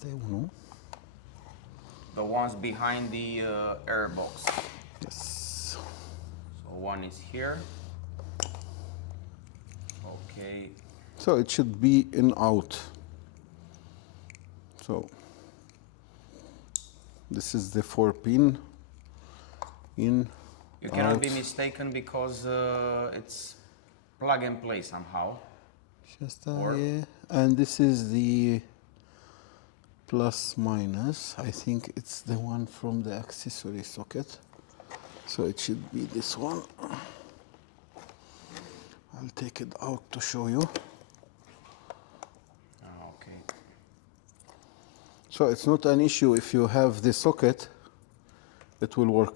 Este e unul. The ones behind the airbox. Yes. So one is here. Okay. So it should be in out. So this is the 4-pin in. You cannot out. be mistaken because it's plug and play somehow. Yeah. And this is the plus minus. I think it's the one from the accessory socket. So it should be this one. I'll take it out to show you. Okay. So it's not an issue if you have the socket, it will work